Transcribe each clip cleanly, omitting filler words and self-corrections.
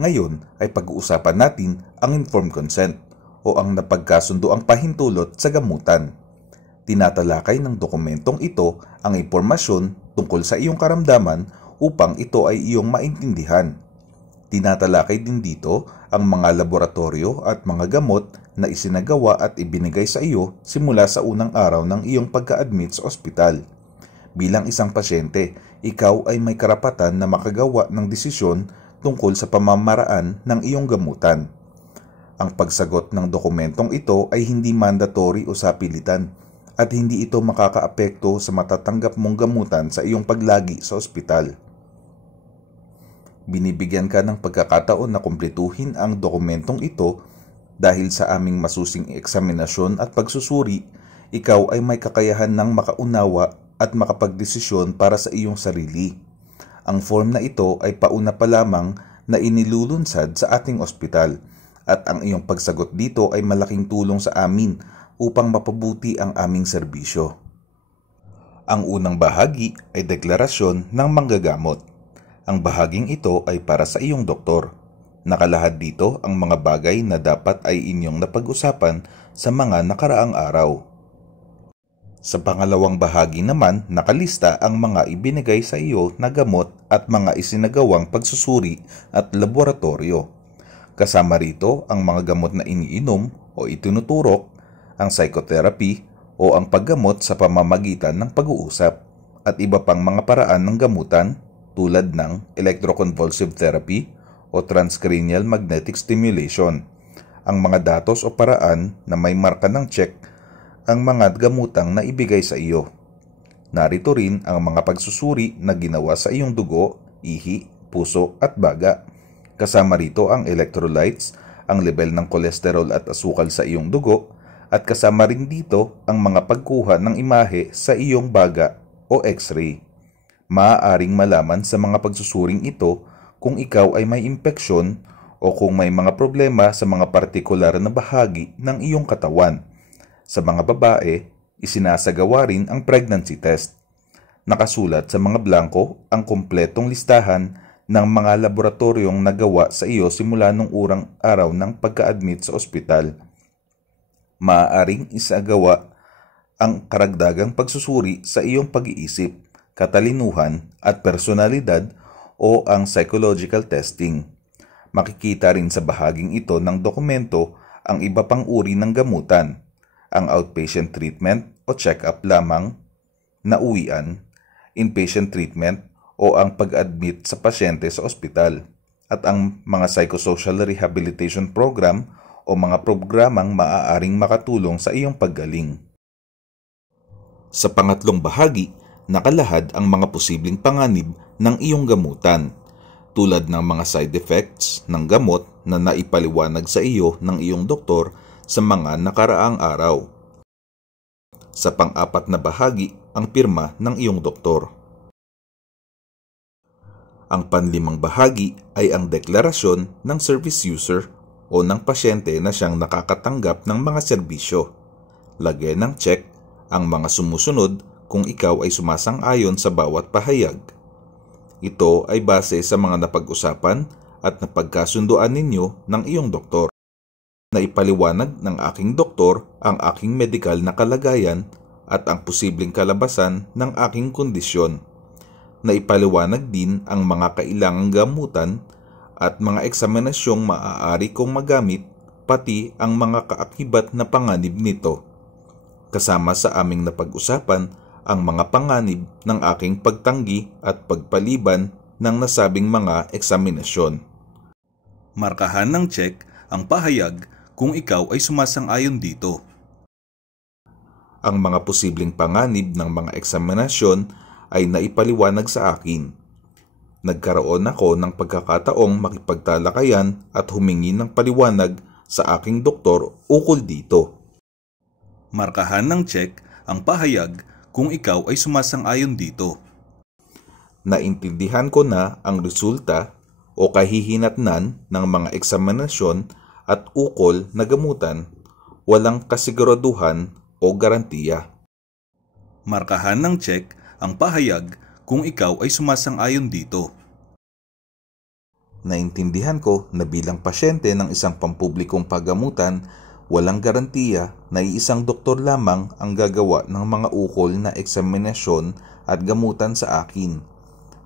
Ngayon ay pag-uusapan natin ang informed consent o ang napagkasunduang pahintulot sa gamutan. Tinatalakay ng dokumentong ito ang impormasyon tungkol sa iyong karamdaman upang ito ay iyong maintindihan. Tinatalakay din dito ang mga laboratorio at mga gamot na isinagawa at ibinigay sa iyo simula sa unang araw ng iyong pagka-admit sa ospital. Bilang isang pasyente, ikaw ay may karapatan na makagawa ng desisyon tungkol sa pamamaraan ng iyong gamutan. Ang pagsagot ng dokumentong ito ay hindi mandatory o sapilitan at hindi ito makakaapekto sa matatanggap mong gamutan sa iyong paglagi sa ospital. Binibigyan ka ng pagkakataon na kumpletuhin ang dokumentong ito dahil sa aming masusing eksaminasyon at pagsusuri, ikaw ay may kakayahan ng makaunawa at makapagdesisyon para sa iyong sarili. Ang form na ito ay pauna pa lamang na inilulunsad sa ating ospital at ang iyong pagsagot dito ay malaking tulong sa amin upang mapabuti ang aming serbisyo. Ang unang bahagi ay deklarasyon ng manggagamot. Ang bahaging ito ay para sa iyong doktor. Nakalahad dito ang mga bagay na dapat ay inyong napag-usapan sa mga nakaraang araw. Sa pangalawang bahagi naman, nakalista ang mga ibinigay sa iyo na gamot at mga isinagawang pagsusuri at laboratorio. Kasama rito ang mga gamot na iniinom o itinuturok, ang psychotherapy o ang paggamot sa pamamagitan ng pag-uusap, at iba pang mga paraan ng gamutan tulad ng electroconvulsive therapy o transcranial magnetic stimulation. Ang mga datos o paraan na may marka ng check ang mga gamutang na ibigay sa iyo. Narito rin ang mga pagsusuri na ginawa sa iyong dugo, ihi, puso at baga. Kasama rito ang electrolytes, ang level ng kolesterol at asukal sa iyong dugo, at kasama rin dito ang mga pagkuha ng imahe sa iyong baga o x-ray. Maaaring malaman sa mga pagsusuring ito kung ikaw ay may impeksyon o kung may mga problema sa mga partikular na bahagi ng iyong katawan. Sa mga babae, isinasagawa rin ang pregnancy test. Nakasulat sa mga blanko ang kumpletong listahan ng mga laboratoryong nagawa sa iyo simula nung urang araw ng pagka-admit sa ospital. Maaaring isagawa ang karagdagang pagsusuri sa iyong pag-iisip, katalinuhan at personalidad o ang psychological testing. Makikita rin sa bahaging ito ng dokumento ang iba pang uri ng gamutan, ang outpatient treatment o check-up lamang na uwian, inpatient treatment o ang pag-admit sa pasyente sa ospital, at ang mga psychosocial rehabilitation program o mga programang maaaring makatulong sa iyong paggaling. Sa pangatlong bahagi, nakalahad ang mga posibleng panganib ng iyong gamutan, tulad ng mga side effects ng gamot na naipaliwanag sa iyo ng iyong doktor sa mga nakaraang araw. Sa pang-apat na bahagi, ang pirma ng iyong doktor. Ang panlimang bahagi ay ang deklarasyon ng service user o ng pasyente na siyang nakakatanggap ng mga serbisyo. Lagyan ng check ang mga sumusunod kung ikaw ay sumasang-ayon sa bawat pahayag. Ito ay base sa mga napag-usapan at napagkasunduan ninyo ng iyong doktor. Naipaliwanag ng aking doktor ang aking medikal na kalagayan at ang posibleng kalabasan ng aking kondisyon. Naipaliwanag din ang mga kailangang gamutan at mga eksaminasyong maaari kong magamit, pati ang mga kaakibat na panganib nito. Kasama sa aming napag-usapan ang mga panganib ng aking pagtanggi at pagpaliban ng nasabing mga eksaminasyon. Markahan ng check ang pahayag kung ikaw ay sumasang-ayon dito. Ang mga posibleng panganib ng mga eksaminasyon ay naipaliwanag sa akin. Nagkaroon ako ng pagkakataong makipagtalakayan at humingi ng paliwanag sa aking doktor ukol dito. Markahan ng check ang pahayag kung ikaw ay sumasang-ayon dito. Naintindihan ko na ang resulta o kahihinatnan ng mga eksaminasyon at ukol na gamutan, walang kasiguraduhan o garantiya. Markahan ng check ang pahayag kung ikaw ay sumasang-ayon dito. Naintindihan ko na bilang pasyente ng isang pampublikong paggamutan, walang garantiya na iisang doktor lamang ang gagawa ng mga ukol na eksaminasyon at gamutan sa akin.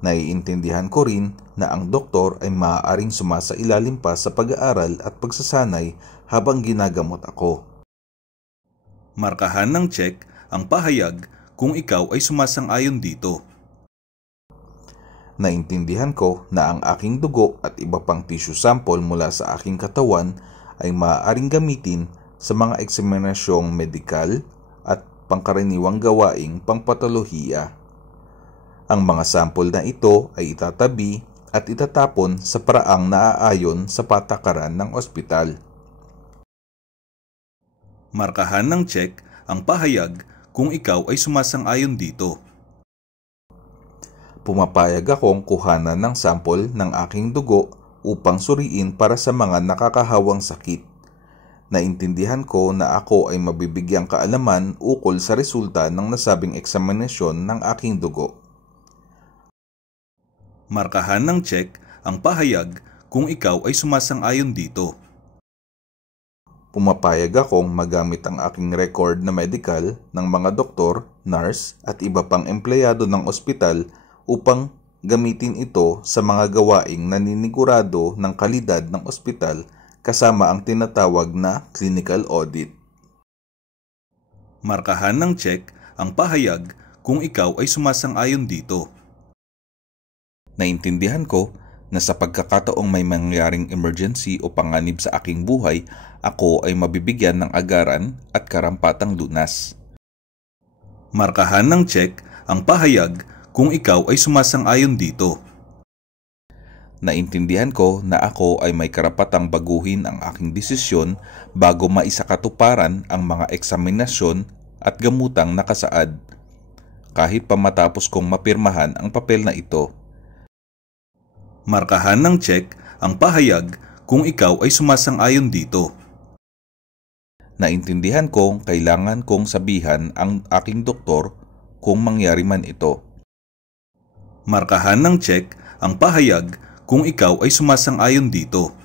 Naiintindihan ko rin na ang doktor ay maaaring sumasailalim pa sa pag-aaral at pagsasanay habang ginagamot ako. Markahan ng check ang pahayag kung ikaw ay sumasang-ayon dito. Naintindihan ko na ang aking dugo at iba pang tissue sample mula sa aking katawan ay maaaring gamitin sa mga eksaminasyong medikal at pangkaraniwang gawaing pangpatolohiya. Ang mga sample na ito ay itatabi at itatapon sa paraang naaayon sa patakaran ng ospital. Markahan ng check ang pahayag kung ikaw ay sumasang-ayon dito. Pumapayag akong kuhanan ng sample ng aking dugo upang suriin para sa mga nakakahawang sakit. Naintindihan ko na ako ay mabibigyang kaalaman ukol sa resulta ng nasabing eksaminasyon ng aking dugo. Markahan ng check ang pahayag kung ikaw ay sumasang-ayon dito. Pumapayag akong magamit ang aking record na medical ng mga doktor, nurse at iba pang empleyado ng ospital upang gamitin ito sa mga gawaing naninigurado ng kalidad ng ospital kasama ang tinatawag na clinical audit. Markahan ng check ang pahayag kung ikaw ay sumasang-ayon dito. Naintindihan ko na sa pagkakataong may mangyaring emergency o panganib sa aking buhay, ako ay mabibigyan ng agaran at karampatang lunas. Markahan ng check ang pahayag kung ikaw ay sumasang-ayon dito. Naintindihan ko na ako ay may karapatang baguhin ang aking desisyon bago maisakatuparan ang mga eksaminasyon at gamutang nakasaad, kahit pa matapos kong mapirmahan ang papel na ito. Markahan ng check ang pahayag kung ikaw ay sumasang-ayon dito. Naintindihan kong kailangan kong sabihan ang aking doktor kung mangyari man ito. Markahan ng check ang pahayag kung ikaw ay sumasang-ayon dito.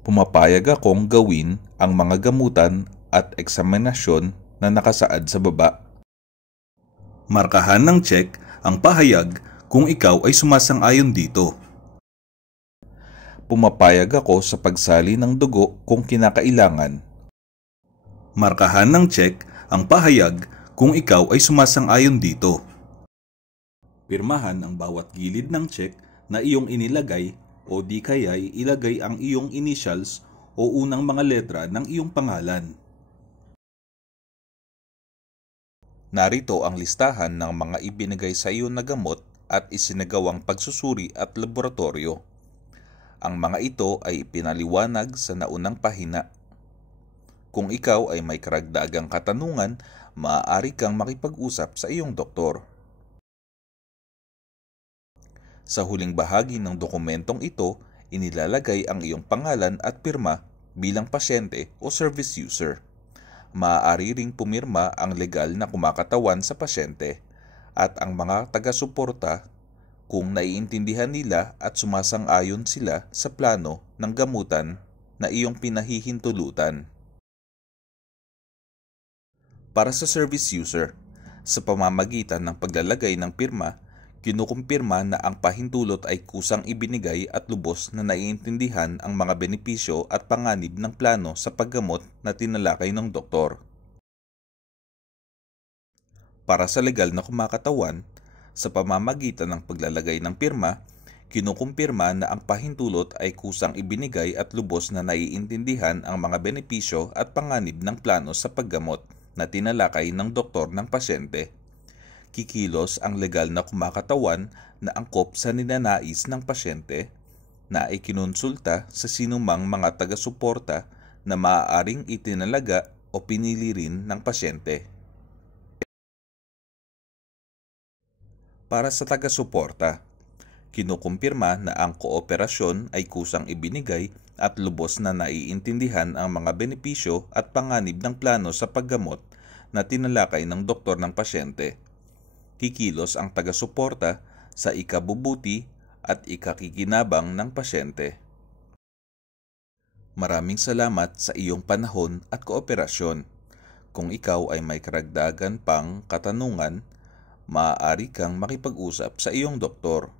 Pumapayag akong gawin ang mga gamutan at eksaminasyon na nakasaad sa baba. Markahan ng check ang pahayag kung ikaw ay sumasang-ayon dito. Pumapayag ako sa pagsali ng dugo kung kinakailangan. Markahan ng check ang pahayag kung ikaw ay sumasang-ayon dito. Pirmahan ang bawat gilid ng check na iyong inilagay o di kaya'y ilagay ang iyong initials o unang mga letra ng iyong pangalan. Narito ang listahan ng mga ibinigay sa iyo na gamot at isinagawang pagsusuri at laboratorio. Ang mga ito ay ipinaliwanag sa naunang pahina. Kung ikaw ay may karagdagang katanungan, maaari kang makipag-usap sa iyong doktor. Sa huling bahagi ng dokumentong ito, inilalagay ang iyong pangalan at pirma bilang pasyente o service user. Maaari ring pumirma ang legal na kumakatawan sa pasyente at ang mga taga-suporta kung naiintindihan nila at sumasang-ayon sila sa plano ng gamutan na iyong pinahihintulutan. Para sa service user, sa pamamagitan ng paglalagay ng pirma, kinukumpirma na ang pahintulot ay kusang ibinigay at lubos na naiintindihan ang mga benepisyo at panganib ng plano sa paggamot na tinalakay ng doktor. Para sa legal na kumakatawan, sa pamamagitan ng paglalagay ng pirma, kinukumpirma na ang pahintulot ay kusang ibinigay at lubos na naiintindihan ang mga benepisyo at panganib ng plano sa paggamot na tinalakay ng doktor ng pasyente. Kikilos ang legal na kumakatawan na angkop sa ninanais ng pasyente na ay kinonsulta sa sinumang mga taga-suporta na maaaring itinalaga o pinili rin ng pasyente. Para sa taga-suporta, kinukumpirma na ang kooperasyon ay kusang ibinigay at lubos na naiintindihan ang mga benepisyo at panganib ng plano sa paggamot na tinalakay ng doktor ng pasyente. Kikilos ang taga-suporta sa ikabubuti at ikakikinabang ng pasyente. Maraming salamat sa iyong panahon at kooperasyon. Kung ikaw ay may karagdagan pang katanungan, maaari kang makipag-usap sa iyong doktor.